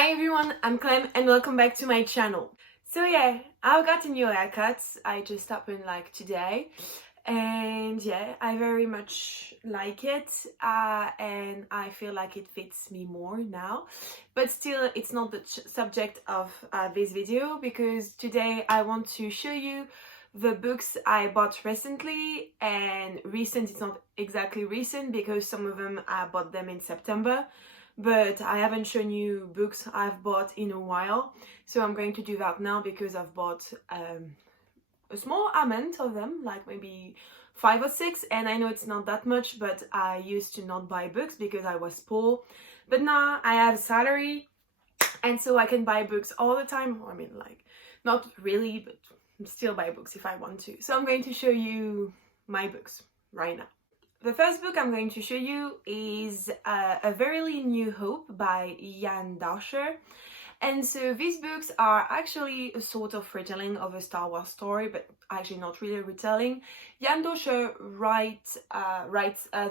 Hi everyone, I'm Clem and welcome back to my channel. So yeah, I've got a new haircut. I just happened like today, and yeah, I very much like it, and I feel like it fits me more now. But still, it's not the subject of this video, because today I want to show you the books I bought recently. And recent is not exactly recent because some of them I bought them in September, but I haven't shown you books I've bought in a while, so I'm going to do that now because I've bought a small amount of them, like maybe 5 or 6, and I know it's not that much, but I used to not buy books because I was poor, but now I have a salary, and so I can buy books all the time. I mean, like, not really, but still buy books if I want to. So I'm going to show you my books right now. The first book I'm going to show you is A Verily New Hope by Jan Doscher. And so these books are actually a sort of retelling of a Star Wars story, but actually not really a retelling. Jan Doscher writes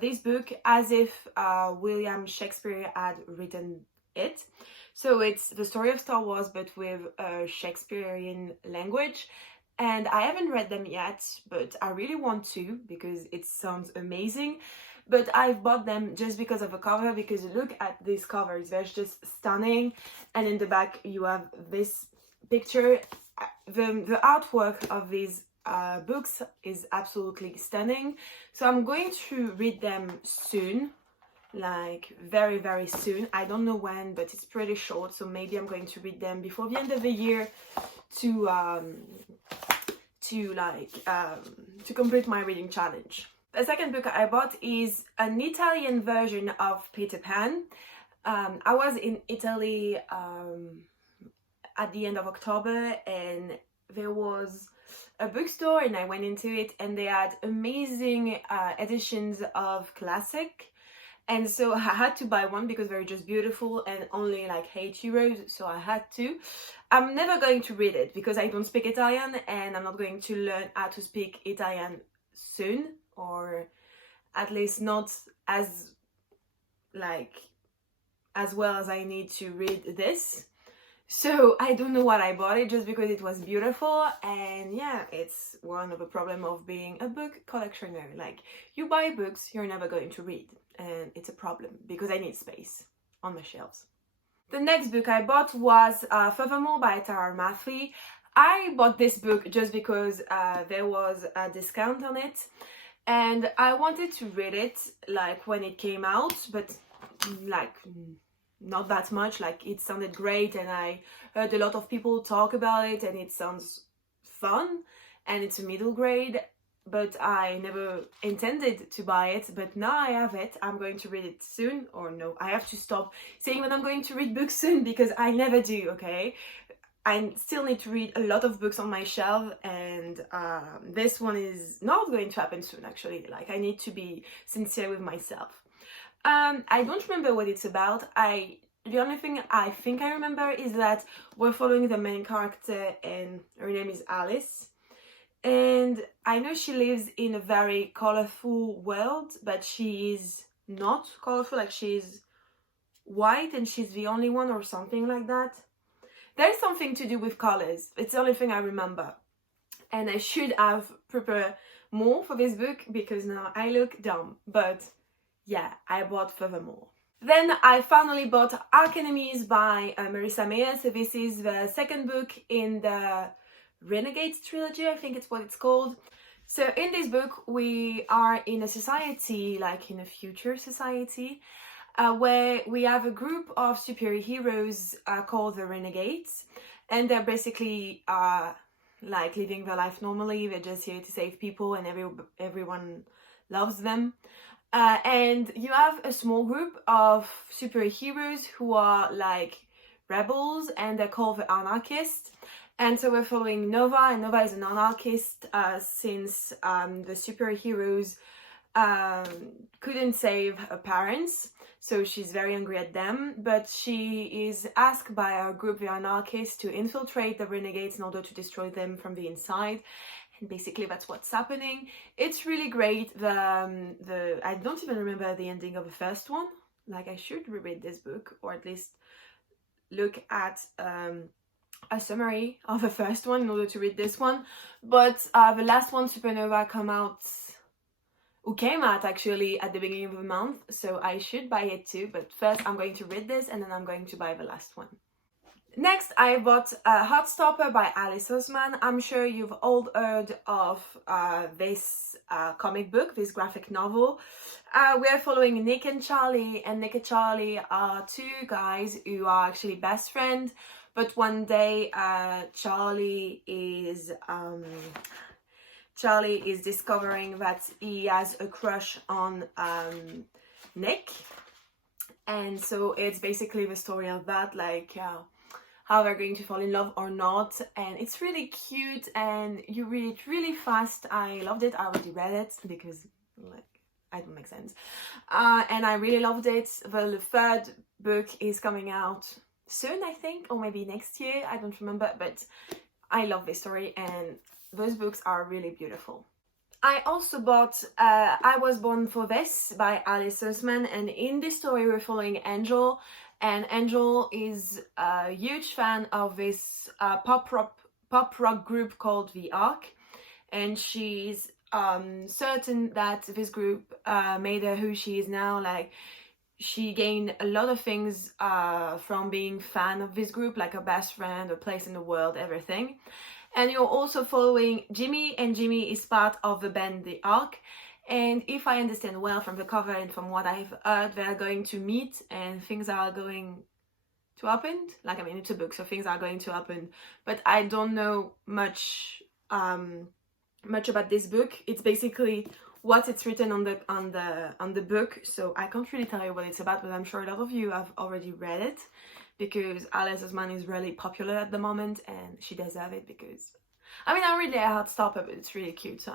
this book as if William Shakespeare had written it. So it's the story of Star Wars, but with a Shakespearean language. And I haven't read them yet, but I really want to because it sounds amazing. But I've bought them just because of the cover, because look at these covers, they're just stunning. And in the back you have this picture. The artwork of these books is absolutely stunning. So I'm going to read them soon, like very, very soon. I don't know when, but it's pretty short, so maybe I'm going to read them before the end of the year to complete my reading challenge. The second book I bought is an Italian version of Peter Pan. I was in Italy at the end of October, and there was a bookstore and I went into it, and they had amazing editions of classic. And so I had to buy one because they're just beautiful and only like €8, so I had to. I'm never going to read it because I don't speak Italian, and I'm not going to learn how to speak Italian soon, or at least not as well as I need to read this. So I don't know what I bought it, just because it was beautiful. And yeah, it's one of the problem of being a book collectioner. Like, you buy books you're never going to read, and it's a problem because I need space on my shelves. The next book I bought was Furthermore by Tara Mathy. I bought this book just because there was a discount on it, and I wanted to read it like when it came out, but like not that much. Like, it sounded great and I heard a lot of people talk about it and it sounds fun, and it's a middle grade, but I never intended to buy it. But now I have it. I'm going to read it soon. Or no, I have to stop saying that I'm going to read books soon, because I never do, okay? I still need to read a lot of books on my shelf, and this one is not going to happen soon, actually. Like, I need to be sincere with myself. I don't remember what it's about. The only thing I think I remember is that we're following the main character, and her name is Alice. And I know she lives in a very colorful world, but she is not colorful. Like, she's white and she's the only one, or something like that. There's something to do with colors. It's the only thing I remember. And I should have prepared more for this book because now I look dumb. But yeah, I bought Furthermore. Then I finally bought economies by Marissa Meyer. So this is the second book in the Renegades trilogy, I think it's what it's called. So in this book we are in a society, like in a future society, where we have a group of superheroes called the Renegades, and they're basically like living their life normally. They're just here to save people, and everyone loves them. And you have a small group of superheroes who are like rebels, and they're called the Anarchists. And so we're following Nova, and Nova is an anarchist since the superheroes couldn't save her parents. So she's very angry at them, but she is asked by our group, the Anarchists, to infiltrate the Renegades in order to destroy them from the inside. And basically that's what's happening. It's really great. I don't even remember the ending of the first one. Like, I should reread this book, or at least look at a summary of the first one in order to read this one, but the last one, Supernova, came out actually at the beginning of the month, so I should buy it too, but first I'm going to read this and then I'm going to buy the last one. Next, I bought Heartstopper by Alice Oseman. I'm sure you've all heard of this comic book, this graphic novel. We are following Nick and Charlie, and Nick and Charlie are two guys who are actually best friends, but one day Charlie is discovering that he has a crush on Nick, and so it's basically the story of that, like how they're going to fall in love or not, and it's really cute and you read it really fast. I loved it. I already read it because, like, I don't make sense, and I really loved it. The third book is coming out soon, I think, or maybe next year, I don't remember, but I love this story and those books are really beautiful. I also bought I Was Born for This by Alice Oseman, and in this story we're following Angel, and Angel is a huge fan of this pop rock group called The Ark, and she's certain that this group made her who she is now. Like, she gained a lot of things from being fan of this group, like a best friend, a place in the world, everything. And you're also following Jimmy, and Jimmy is part of the band The Ark. And if I understand well from the cover and from what I've heard, they're going to meet and things are going to happen. Like, I mean, it's a book, so things are going to happen. But I don't know much about this book. It's basically what it's written on the book, so I can't really tell you what it's about, but I'm sure a lot of you have already read it, because Alice Oseman is really popular at the moment and she deserves it, because I mean, I really Heartstopper, but it's really cute. So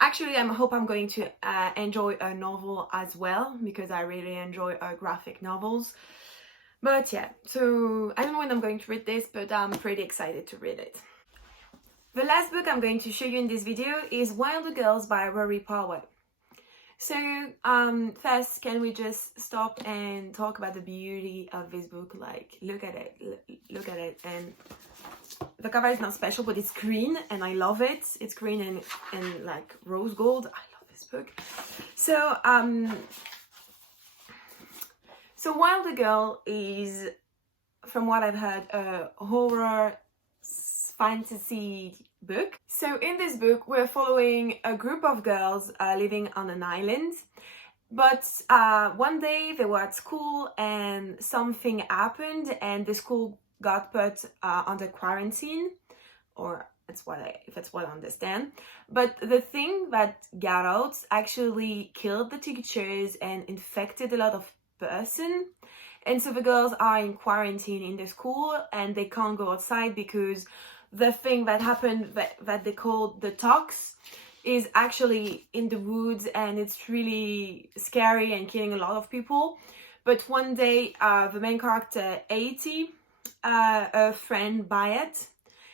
actually I hope I'm going to enjoy a novel as well, because I really enjoy graphic novels. But yeah, so I don't know when I'm going to read this, but I'm pretty excited to read it. The last book I'm going to show you in this video is Wilder Girls by Rory Power. So first, can we just stop and talk about the beauty of this book? Like, look at it, look at it. And the cover is not special, but it's green and I love it. It's green and like rose gold. I love this book. So Wilder Girl is, from what I've heard, a horror fantasy book. So in this book we're following a group of girls living on an island, but one day they were at school and something happened and the school got put under quarantine, or that's what I understand. But the thing that got out actually killed the teachers and infected a lot of person, and so the girls are in quarantine in the school and they can't go outside because the thing that happened that they called the tox is actually in the woods, and it's really scary and killing a lot of people. But one day the main character 80, her friend Bayet,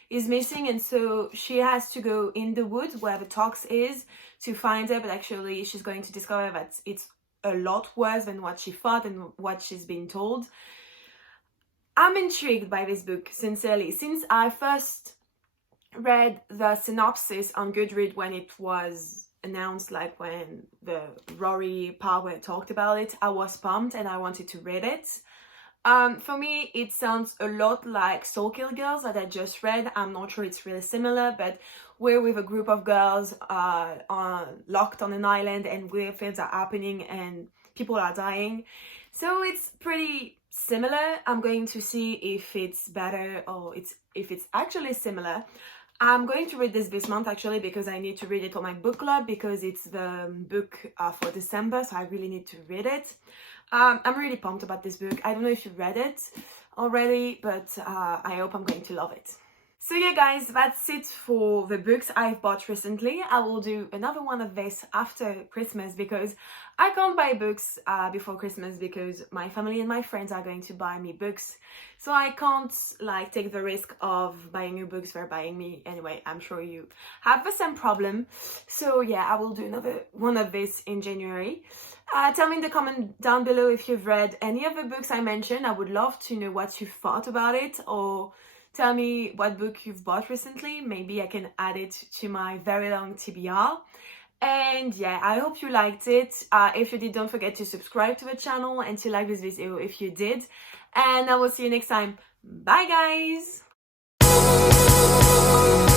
is missing, and so she has to go in the woods where the tox is to find her, but actually she's going to discover that it's a lot worse than what she thought and what she's been told. I'm intrigued by this book, sincerely. Since I first read the synopsis on Goodreads when it was announced, like when the Rory Power talked about it, I was pumped and I wanted to read it. For me, it sounds a lot like Soul Kill Girls that I just read. I'm not sure it's really similar, but we're with a group of girls locked on an island and weird things are happening and people are dying. So it's pretty similar. I'm going to see if it's better or if it's actually similar. I'm going to read this month actually, because I need to read it on my book club, because it's the book for December, so I really need to read it. I'm really pumped about this book. I don't know if you read it already, but I hope I'm going to love it. So yeah guys, that's it for the books I've bought recently. I will do another one of this after Christmas because I can't buy books before Christmas because my family and my friends are going to buy me books. So I can't like take the risk of buying new books for buying me. Anyway, I'm sure you have the same problem. So yeah, I will do another one of this in January. Tell me in the comment down below if you've read any of the books I mentioned. I would love to know what you thought about it, or tell me what book you've bought recently. Maybe I can add it to my very long TBR. And yeah, I hope you liked it. If you did, don't forget to subscribe to the channel and to like this video if you did. And I will see you next time. Bye guys!